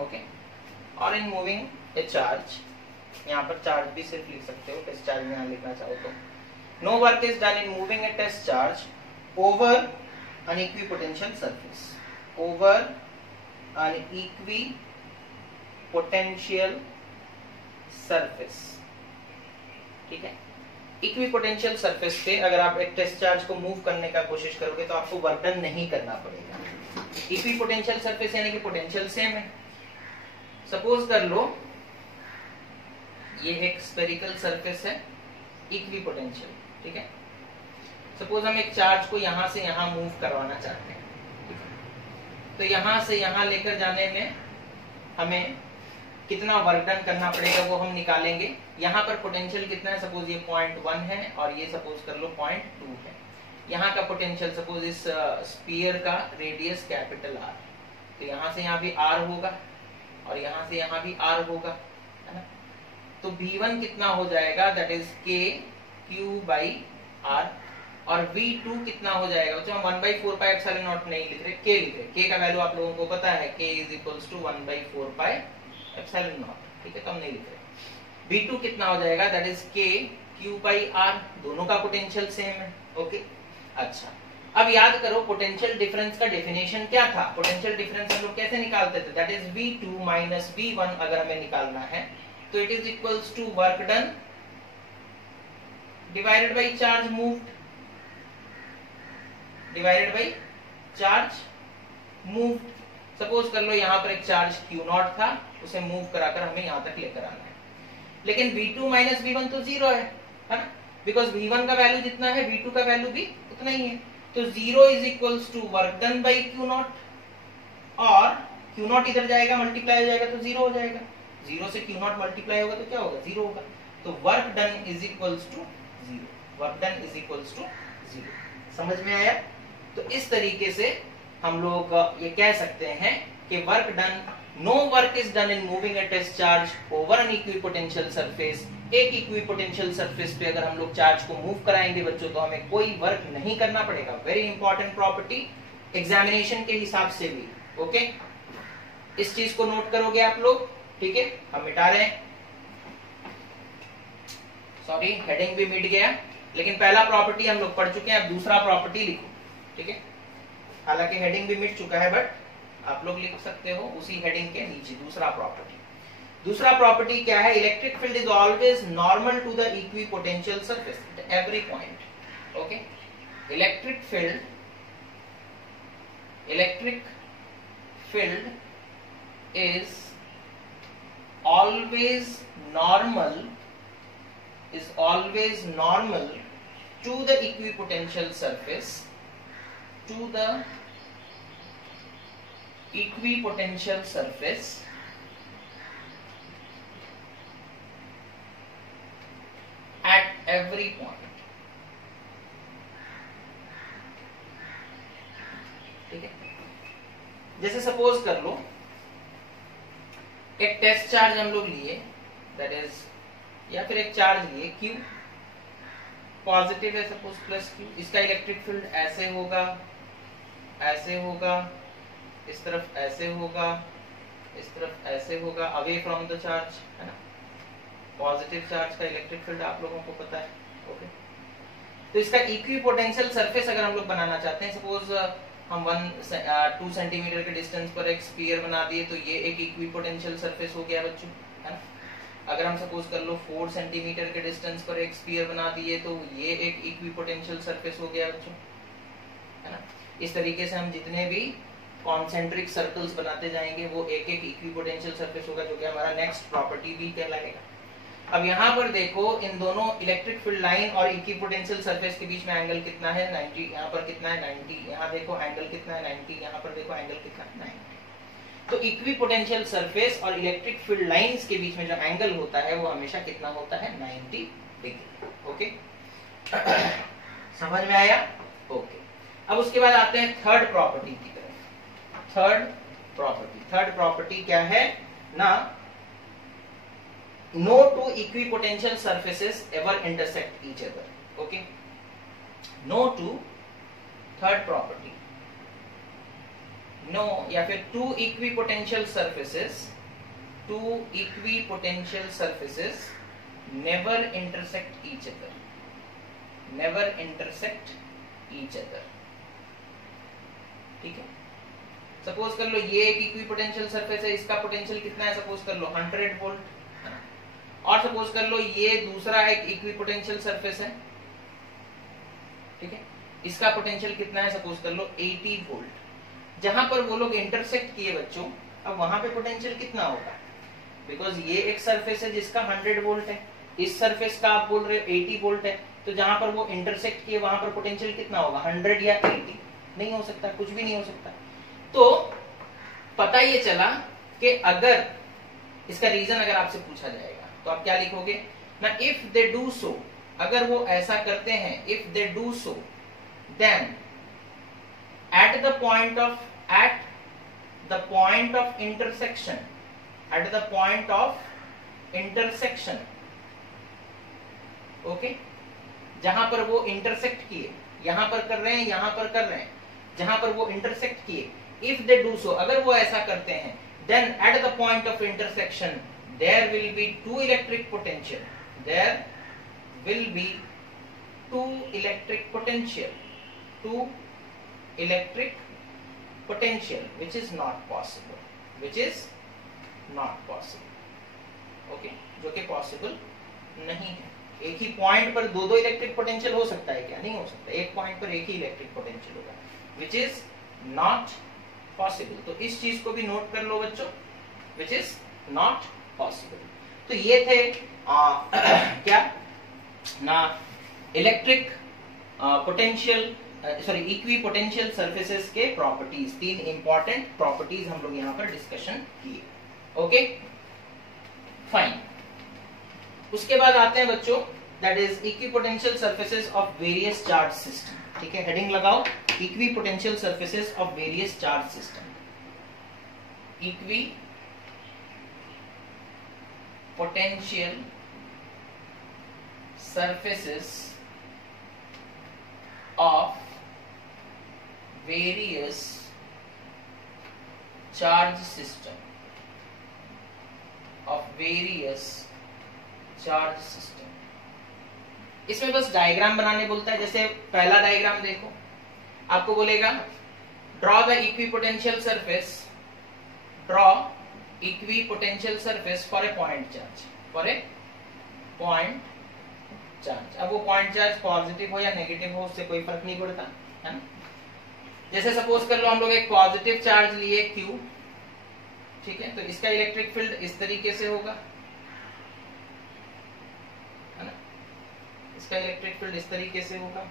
okay, और in moving A charge, यहाँ पर charge भी सिर्फ लिख सकते हो, test charge यहाँ लिखना चाहो तो। No work is done in moving a test charge over an equipotential surface, over an equipotential surface, ठीक है। इक्विपोटेंशियल सरफेस पे अगर आप एक टेस्ट चार्ज को मूव करने का कोशिश करोगे तो आपको वर्क डन नहीं करना पड़ेगा। इक्विपोटेंशियल सरफेस यानी कि पोटेंशियल सेम है। सपोज कर लो ये एक स्फेरिकल सरफेस है, इक्विपोटेंशियल, ठीक है। सपोज हम एक चार्ज को यहां से यहां मूव करवाना चाहते हैं, तो यहां से यहां लेकर जाने में हमें कितना वर्क डन करना पड़ेगा वो हम निकालेंगे। यहाँ पर पोटेंशियल कितना है, सपोज ये पॉइंट 1 है और ये सपोज कर लो पॉइंट 2 है। यहाँ का पोटेंशियल सपोज इस स्फीयर का रेडियस कैपिटल R, तो यहाँ से यहाँ भी R होगा और यहाँ से यहाँ भी R होगा, है ना। तो V1 कितना हो जाएगा, that is K Q by R, और V2 कितना हो जाएगा, तो हम 1/4 पाई एप्सिलॉन नॉट नहीं लिख रहे, K लिख रहे। K का वैल्यू आप लोगों को पता है, K is equals to 1/4 pi epsilon naught, ठीक है, तो हम नहीं लिख रहे। V2 कितना हो जाएगा, that is K Q by R, दोनों का पोटेंशियल सेम है, ओके। अच्छा, अब याद करो पोटेंशियल डिफरेंस का डेफिनेशन क्या था। पोटेंशियल डिफरेंस हम लोग कैसे निकालते थे, that is V2 minus V1 अगर हमें निकालना है तो it is equals to work done divided by charge moved, divided by charge moved. Suppose कर लो यहाँ पर एक चार्ज Q0 था, उसे मूव कराकर हमें यहाँ तक लेकर आना है, लेकिन V2 माइनस V1 तो जीरो है ना, बिकॉज V1 का वैल्यू जितना है V2 का वैल्यू भी उतना ही है, तो zero is equals to work done by Q0, और Q0 इधर जाएगा मल्टीप्लाई हो जाएगा तो जीरो हो जाएगा, जीरो से Q0 मल्टीप्लाई होगा तो क्या होगा, जीरो होगा, तो work done is equals to zero, work done is equals to zero. समझ में आया? तो इस तरीके से हम लोग ये कह सकते हैं कि work done, no work is done in moving a test charge over an equipotential surface. एक इक्विपोटेंशियल सरफेस पे अगर हम लोग चार्ज को मूव कराएंगे बच्चों तो हमें कोई वर्क नहीं करना पड़ेगा। वेरी इंपॉर्टेंट प्रॉपर्टी एग्जामिनेशन के हिसाब से भी। ओके, इस चीज को नोट करोगे आप लोग, ठीक है। हम मिटा रहे हैं, सॉरी हेडिंग भी मिट गया, लेकिन पहला प्रॉपर्टी हम लोग पढ़ चुके हैं, अब दूसरा प्रॉपर्टी लिखो, ठीक है। हालांकि हेडिंग भी मिट चुका है बट आप लोग लिख सकते हो उसी हेडिंग के नीचे दूसरा प्रॉपर्टी। दूसरा प्रॉपर्टी क्या है? Electric field is always normal to the equipotential surface at every point. Okay, electric field is always normal to the equipotential surface, at every point। ठीक है, जैसे सपोज कर लो एक टेस्ट चार्ज हम लोग लिए, दैट इज, या फिर एक चार्ज लिए Q पॉजिटिव है सपोज प्लस Q, इसका इलेक्ट्रिक फील्ड ऐसे होगा, ऐसे होगा, इस तरफ ऐसे होगा, इस तरफ ऐसे होगा, अवे फ्रॉम द चार्ज, है ना। पॉजिटिव चार्ज का इलेक्ट्रिक फील्ड आप लोगों को पता है। ओके, तो इसका इक्विपोटेंशियल सरफेस अगर हम लोग बनाना चाहते हैं, सपोज हम 2 सेंटीमीटर के डिस्टेंस पर एक स्फीयर बना दिए, तो ये एक इक्विपोटेंशियल सरफेस हो गया बच्चों, है ना। अगर हम सपोज कर लो 4 सेंटीमीटर के डिस्टेंस पर एक स्फीयर बना दिए तो ये एक इक्विपोटेंशियल सरफेस हो गया बच्चों, है ना। इस तरीके से हम जितने भी कॉन्सेंट्रिक सर्कल्स बनाते जाएंगे वो एक एक इक्विपोटेंशियल सरफेस होगा, जो कि हमारा नेक्स्ट प्रॉपर्टी भी कहलाएगा। अब यहाँ पर देखो, इन दोनों इलेक्ट्रिक फील्ड लाइन और इक्विपोटेंशियल सरफेस के बीच में एंगल कितना है, 90। यहाँ पर कितना है, 90। यहाँ देखो एंगल कितना है, 90। यहाँ पर देखो एंगल कितना है, 90। तो इक्विपोटेंशियल सरफेस और इलेक्ट्रिक फील्ड लाइंस के बीच में जो एंगल होता है वो हमेशा कितना होता है, 90 डिग्री। ओके, समझ में आया? ओके, अब उसके बाद आते हैं थर्ड प्रॉपर्टी की तरफ। थर्ड प्रॉपर्टी क्या है ना, no two equipotential surfaces ever intersect each other। okay, no two, third property, no या फिर two equipotential surfaces never intersect each other, ठीक है। सपोज कर लो ये एक इक्विपोटेंशियल सरफेस है, इसका पोटेंशियल कितना है, सपोज कर लो 100 वोल्ट, और सपोज कर लो ये दूसरा एक इक्विपोटेंशियल सरफेस है, ठीक है, इसका पोटेंशियल कितना है, सपोज कर लो 80 वोल्ट। जहां पर वो लोग इंटरसेक्ट किए बच्चों, अब वहां पे पोटेंशियल कितना होगा, बिकॉज ये एक सरफेस है जिसका 100 वोल्ट है, इस सरफेस का आप बोल रहे हो 80 वोल्ट है, तो जहां पर वो इंटरसेक्ट किए वहां पर पोटेंशियल कितना होगा, 100 या 80? नहीं हो सकता, कुछ भी नहीं हो सकता। तो पता ये चला कि अगर इसका रीजन अगर आपसे पूछा जाएगा तो आप क्या लिखोगे ना, इफ दे डू सो, अगर वो ऐसा करते हैं, if they do so, then at the point of intersection, okay, जहां पर वो इंटरसेक्ट किए, यहां पर कर रहे हैं, यहां पर कर रहे हैं, जहां पर वो इंटरसेक्ट किए, इफ दे डू सो, अगर वो ऐसा करते हैं, then at the point of intersection there will be two electric potential, which is not possible, okay, जो कि पॉसिबल नहीं है। एक ही पॉइंट पर दो इलेक्ट्रिक पोटेंशियल हो सकता है क्या? नहीं हो सकता, एक पॉइंट पर एक ही इलेक्ट्रिक पोटेंशियल होगा, which is not पॉसिबल। तो इस चीज को भी नोट कर लो बच्चों, विच इज नॉट पॉसिबल। तो ये थे क्या ना electric potential sorry equi potential surfaces के प्रॉपर्टीज, 3 इंपॉर्टेंट प्रॉपर्टीज हम लोग यहाँ पर डिस्कशन किए। Okay fine. उसके बाद आते हैं बच्चों, that is equi potential surfaces of various charge system. ठीक है, हेडिंग लगाओ, equi potential surfaces of various charge system. Equi potential surfaces of various charge system इसमें बस डायग्राम बनाने बोलता है। जैसे पहला डायग्राम देखो, आपको बोलेगा draw the equipotential surface, draw equipotential surface for A point charge, for a point charge. अब वो पॉइंट चार्ज पॉजिटिव हो या नेगेटिव हो उससे कोई फर्क नहीं पड़ता, है ना। जैसे सपोज कर लो हम लोग एक पॉजिटिव चार्ज लिए Q, ठीक है, तो इसका इलेक्ट्रिक फील्ड इस तरीके से होगा, है ना। इसका इलेक्ट्रिक फील्ड इस तरीके से होगा।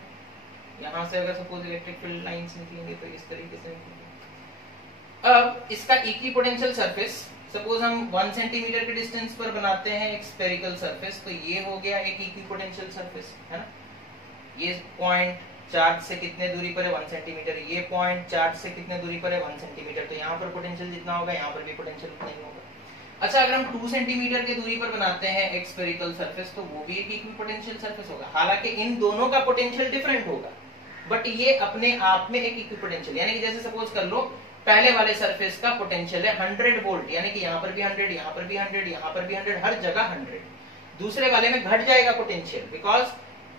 यहां से अगर सपोज इलेक्ट्रिक फील्ड लाइंस निकलेंगे तो इस तरीके से निकलेंगे। अब इसका इक्विपोटेंशियल सरफेस सपोज हम 1 सेंटीमीटर के डिस्टेंस पर बनाते हैं एक स्फेरिकल सरफेस, तो ये हो गया एक इक्विपोटेंशियल सरफेस, है ना। ये पॉइंट चार्ज से कितने दूरी पर है 1 सेंटीमीटर, ये पॉइंट चार्ज से कितने दूरी पर है 1 सेंटीमीटर, तो यहाँ पर पोटेंशियल जितना होगा यहाँ पर भी पोटेंशियल उतना ही होगा। अच्छा, अगर हम 2 सेंटीमीटर की दूरी पर बनाते हैं एक स्फेरिकल सरफेस, तो वो भी एक इक्विपोटेंशियल सरफेस होगा। हालांकि इन दोनों का पोटेंशियल डिफरेंट होगा, बट ये अपने आप में एक इक्विपोटेंशियल, यानी कि जैसे सपोज कर लो पहले वाले सरफेस का पोटेंशियल है 100 वोल्ट, यानी कि यहाँ पर भी 100, यहाँ पर भी 100, यहाँ पर भी 100, हर जगह 100। दूसरे वाले में घट जाएगा पोटेंशियल, बिकॉज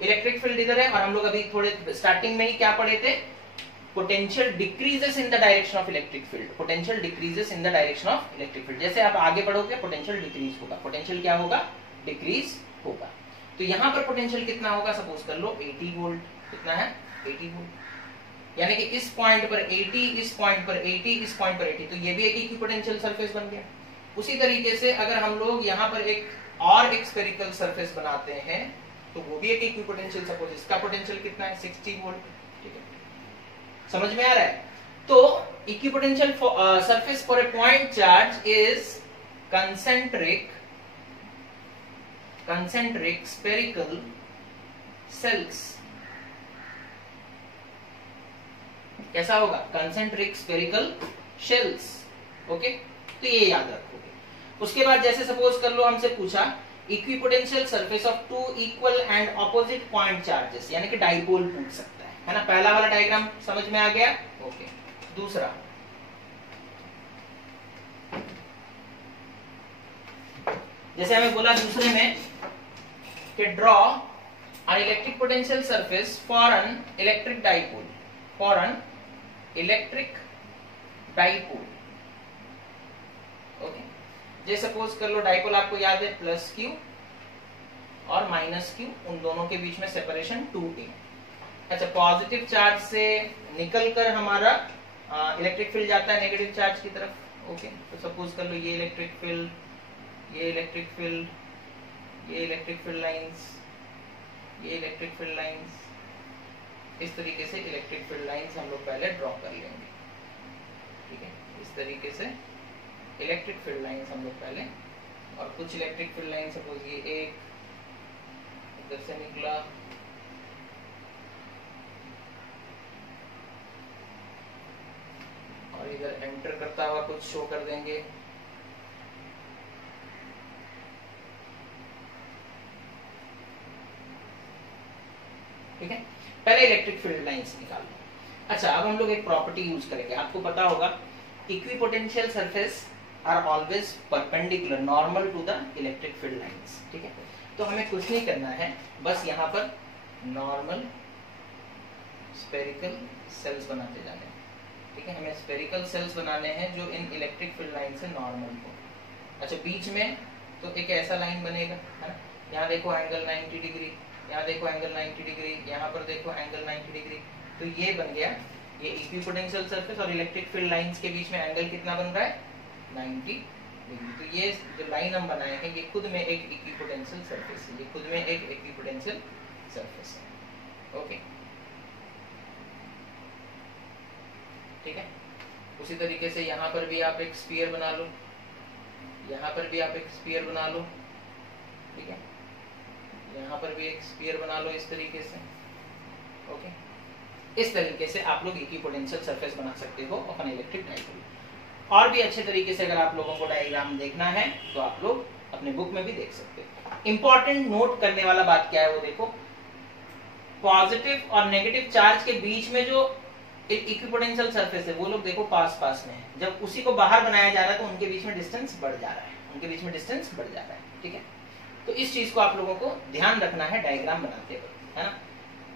इलेक्ट्रिक फील्ड इधर है, और हम लोग अभी थोड़े स्टार्टिंग में ही क्या पढ़े थे, potential decreases in the direction of electric field, potential decreases in the direction of electric field. जैसे आप आगे बढ़ोगे पोटेंशियल डिक्रीज होगा, पोटेंशियल क्या होगा, डिक्रीज होगा। तो यहाँ पर पोटेंशियल कितना होगा, सपोज कर लो 80 वोल्ट, कितना है 80 वोल्ट, यानी कि इस पॉइंट पर 80, इस पॉइंट पर 80, इस पॉइंट पर 80, तो ये भी एक इक्विपोटेंशियल सरफेस बन गया। उसी तरीके से अगर हम लोग यहाँ पर एक स्फेरिकल सरफेस बनाते हैं तो वो भी एक इक्विपोटेंशियल, सपोज इसका पोटेंशियल कितना है 60 वोल्ट, ठीक है, समझ में आ रहा है। तो equipotential surface for A point charge is concentric spherical cells। कैसा होगा, कंसेंट्रिक स्फेरिकल शेल्स। ओके, तो ये याद रखोगे। उसके बाद जैसे सपोज कर लो हमसे पूछा equipotential surface of 2 equal and opposite point charges, यानी कि डाइपोल पूछ सकता है ना। पहला वाला डायग्राम समझ में आ गया। ओके, दूसरा जैसे हमें बोला दूसरे में कि draw an electric potential surface for an electric dipole, for an electric dipole। Okay, जैसे सपोज कर लो डाइपोल आपको याद है प्लस क्यू और माइनस क्यू, उन दोनों के बीच में सेपरेशन 2a। अच्छा, पॉजिटिव चार्ज से निकलकर हमारा इलेक्ट्रिक फील्ड जाता है नेगेटिव चार्ज की तरफ। ओके, तो सपोज कर लो ये इलेक्ट्रिक फील्ड, ये इलेक्ट्रिक फील्ड, ये इलेक्ट्रिक फील्ड लाइंस, ये इलेक्ट्रिक फील्ड लाइंस, इस तरीके से इलेक्ट्रिक फील्ड लाइंस हम लोग पहले ड्रॉ कर लेंगे, ठीक है। इस तरीके से इलेक्ट्रिक फील्ड लाइंस हम लोग पहले, और कुछ इलेक्ट्रिक फील्ड लाइन सपोज ये एक इधर से निकला, और इधर एंटर करता हुआ कुछ शो कर देंगे। ठीक है, पहले इलेक्ट्रिक फील्ड लाइंस निकाल लो। अच्छा, अब हम लोग एक प्रॉपर्टी यूज करेंगे। आपको पता होगा equipotential surface are always perpendicular normal to the electric field lines. ठीक है, तो हमें कुछ नहीं करना है, बस यहाँ पर नॉर्मल स्फेरिकल सेल्स बनाते जाने हैं। ठीक है, हमें स्फेरिकल सेल्स बनाने हैं जो इन इलेक्ट्रिक फील्ड लाइन से नॉर्मल हो। अच्छा, बीच में तो एक ऐसा लाइन बनेगा, है ना। यहाँ देखो एंगल 90 डिग्री, यहाँ देखो एंगल 90 डिग्री, यहाँ पर देखो एंगल 90 डिग्री, तो ये बन गया ये इक्विपोटेंशियल सरफेस और इलेक्ट्रिक फील्ड लाइंस के बीच में एंगल कितना बन रहा है 90 डिग्री। तो ये जो लाइन हम बनाए हैं ये खुद में एक इक्विपोटेंशियल सरफेस है, ये खुद में एक इक्विपोटेंशियल सरफेस है। ओके ठीक है। उसी तरीके से यहाँ पर भी आप एक स्फीयर बना लो, यहाँ पर भी आप एक स्फीयर बना लो, ठीक है, यहाँ पर भी एक स्फीयर बना लो इस तरीके से। ओके इस तरीके से आप लोग इक्विपोटेंशियल सरफेस बना सकते हो अपने इलेक्ट्रिक डाइपोल। और भी अच्छे तरीके से अगर आप लोगों को डायग्राम देखना है तो आप लोग अपने बुक में भी देख सकते हो। इंपॉर्टेंट नोट करने वाला बात क्या है वो देखो, पॉजिटिव और नेगेटिव चार्ज के बीच में जो इक्विपोटेंशियल सरफेस है वो लोग देखो पास पास में है, जब उसी को बाहर बनाया जा रहा है तो उनके बीच में डिस्टेंस बढ़ जा रहा है, उनके बीच में डिस्टेंस बढ़ जा रहा है। ठीक है, तो इस चीज को आप लोगों को ध्यान रखना है डायग्राम बनाते वक्त, है ना।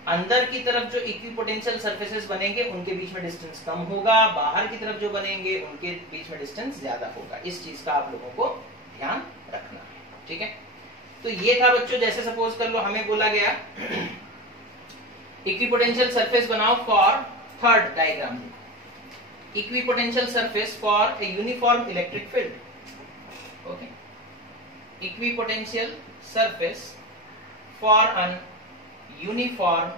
अंदर की तरफ जो इक्विपोटेंशियल सरफेसेस बनेंगे उनके बीच में डिस्टेंस कम होगा, बाहर की तरफ जो बनेंगे उनके बीच में डिस्टेंस ज्यादा होगा। इस चीज का आप लोगों को ध्यान रखना है। ठीक है, तो ये था बच्चों, जैसे सपोज कर लो हमें बोला गया इक्विपोटेंशियल सरफेस बनाओ for third diagram, equipotential surface for a uniform electric field. Okay, equipotential surface for an uniform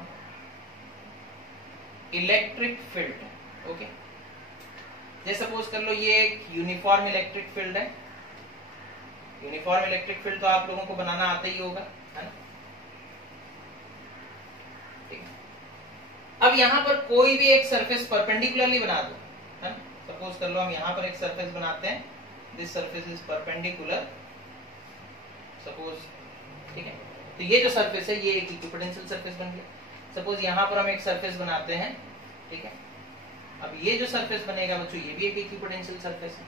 electric field. Okay, जैसे सपोज कर लो ये एक यूनिफॉर्म इलेक्ट्रिक फील्ड है। यूनिफॉर्म इलेक्ट्रिक फील्ड तो आप लोगों को बनाना आता ही होगा, है ना। ठीक है, अब यहां पर कोई भी एक सरफेस परपेंडिकुलरली बना दो, है ना। सपोज कर लो हम यहां पर एक सरफेस बनाते हैं, this surface is perpendicular suppose. ठीक है, तो ये जो सरफेस है ये एक इक्विपोटेंशियल सरफेस बन गया। सपोज यहां पर हम एक सरफेस बनाते हैं, ठीक है, अब ये जो सरफेस बनेगा बच्चों ये भी एक इक्विपोटेंशियल सरफेस है,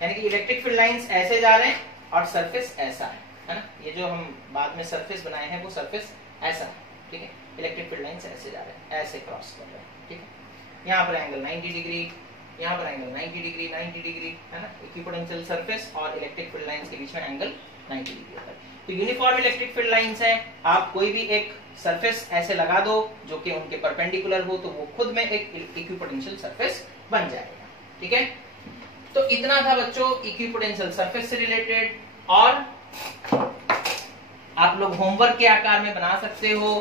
यानी कि इलेक्ट्रिक फील्ड लाइंस ऐसे जा रहे हैं और सरफेस ऐसा है ना। ये जो हम बाद में सरफेस बनाए हैं वो सरफेस ऐसा है, ठीक है, इलेक्ट्रिक फील्ड लाइंस ऐसे जा रहे हैं, ऐसे क्रॉस कर रहे हैं। ठीक है, यहाँ पर एंगल 90 डिग्री, यहाँ पर एंगल 90 डिग्री, 90 डिग्री, है ना। इक्विपोटेंशियल सरफेस और इलेक्ट्रिक फील्ड लाइंस के बीच में एंगल 90 डिग्री होता है। तो यूनिफॉर्म इलेक्ट्रिक फील्ड लाइंस है, आप कोई भी एक सरफेस ऐसे लगा दो जो कि उनके परपेंडिकुलर हो तो वो खुद में एक इक्विपोटेंशियल सरफेस बन जाएगा। ठीक है, तो इतना था बच्चों इक्विपोटेंशियल सरफेस से रिलेटेड। और आप लोग होमवर्क के आकार में बना सकते हो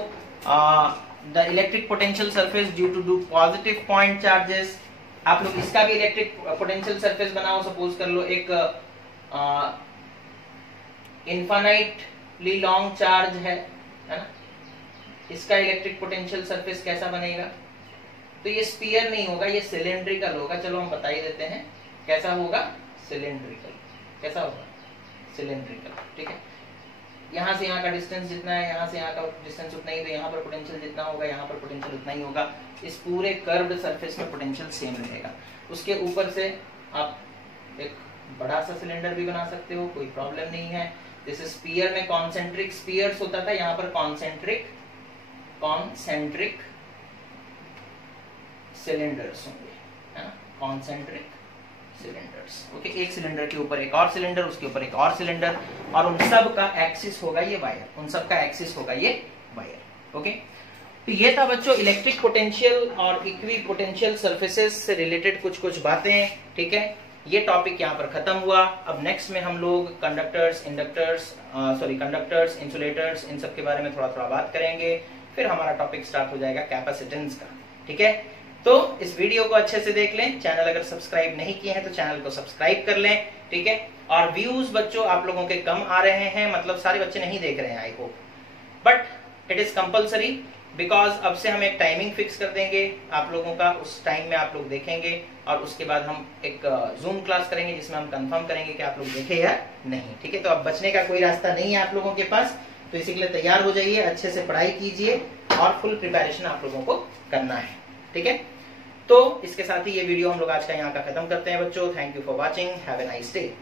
the electric potential surface due to positive point charges. आप लोग इसका भी इलेक्ट्रिक पोटेंशियल सरफेस बनाओ। सपोज कर लो एक इनफाइनाइटली लॉन्ग चार्ज है ना, इसका इलेक्ट्रिक पोटेंशियल सरफेस कैसा बनेगा। तो ये स्फीयर नहीं होगा, ये सिलेंड्रिकल होगा। चलो हम बता ही देते हैं कैसा होगा, सिलेंड्रिकल। कैसा होगा, सिलेंड्रिकल। ठीक है, यहां से यहाँ का डिस्टेंस जितना है, यहाँ से यहाँ का डिस्टेंस उतना ही, तो यहाँ पर पोटेंशियल जितना होगा यहाँ पर पोटेंशियल उतना ही होगा। इस पूरे कर्व्ड सरफेस में पोटेंशियल सेम रहेगा। उसके ऊपर से आप एक बड़ा सा सिलेंडर भी बना सकते हो, कोई प्रॉब्लम नहीं है। जैसे स्फीयर में कॉन्सेंट्रिक स्फीयर्स होता था, यहाँ पर कॉन्सेंट्रिक सिलेंडर्स होंगे, है ना, कॉन्सेंट्रिक सिलेंडर्स। ओके, एक सिलेंडर के ऊपर एक और सिलेंडर, उसके ऊपर एक और सिलेंडर, और उन सब का एक्सिस होगा ये वायर, उन सब का एक्सिस होगा ये वायर। ओके, तो ये था बच्चों इलेक्ट्रिक पोटेंशियल और इक्वी पोटेंशियल सरफेसेस से रिलेटेड कुछ बातें। ठीक है, ये टॉपिक यहाँ पर खत्म हुआ। अब नेक्स्ट में हम लोग कंडक्टर्स, कंडक्टर्स, इंसुलेटर्स, इन सब के बारे में थोड़ा बात करेंगे। फिर हमारा टॉपिक स्टार्ट हो जाएगा कैपेसिटेंस का। ठीक है, तो इस वीडियो को अच्छे से देख लें। चैनल अगर सब्सक्राइब नहीं किए हैं तो चैनल को सब्सक्राइब कर लें। ठीक है, और व्यूज बच्चों आप लोगों के कम आ रहे हैं, मतलब सारे बच्चे नहीं देख रहे हैं I hope, but it is compulsory because अब से हम एक टाइमिंग फिक्स कर देंगे आप लोगों का, उस टाइम में आप लोग देखेंगे और उसके बाद हम एक जूम क्लास करेंगे जिसमें हम कंफर्म करेंगे कि आप लोग देखे या नहीं। ठीक है, तो अब बचने का कोई रास्ता नहीं है आप लोगों के पास, तो इसी के लिए तैयार हो जाइए, अच्छे से पढ़ाई कीजिए और फुल प्रिपरेशन आप लोगों को करना है। ठीक है, तो इसके साथ ही ये वीडियो हम लोग आज का यहाँ का खत्म करते हैं बच्चों। Thank you for watching, have a nice day.